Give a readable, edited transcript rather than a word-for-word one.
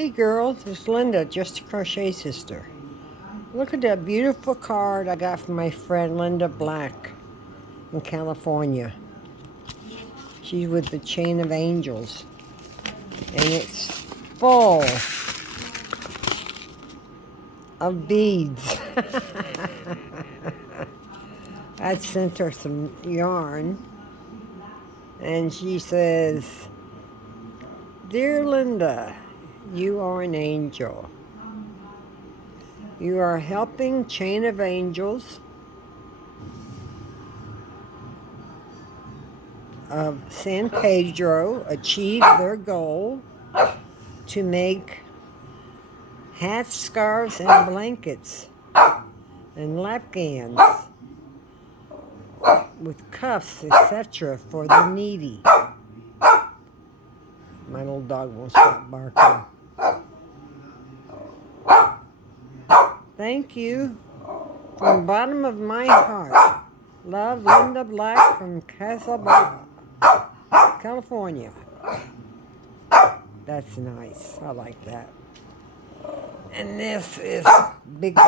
Hey girls, it's Linda, Just a Crochet Sister. Look at that beautiful card I got from my friend Linda Black in California. She's with the Chain of Angels. And it's full of beads. I sent her some yarn. And she says, "Dear Linda, you are an angel. You are helping Chain of Angels of San Pedro achieve their goal to make hats, scarves, and blankets and lapgans with cuffs, etc. for the needy." My little dog won't stop barking. Thank you from the bottom of my heart. Love, Linda Black from Casablanca, California. That's nice. I like that. And this is big.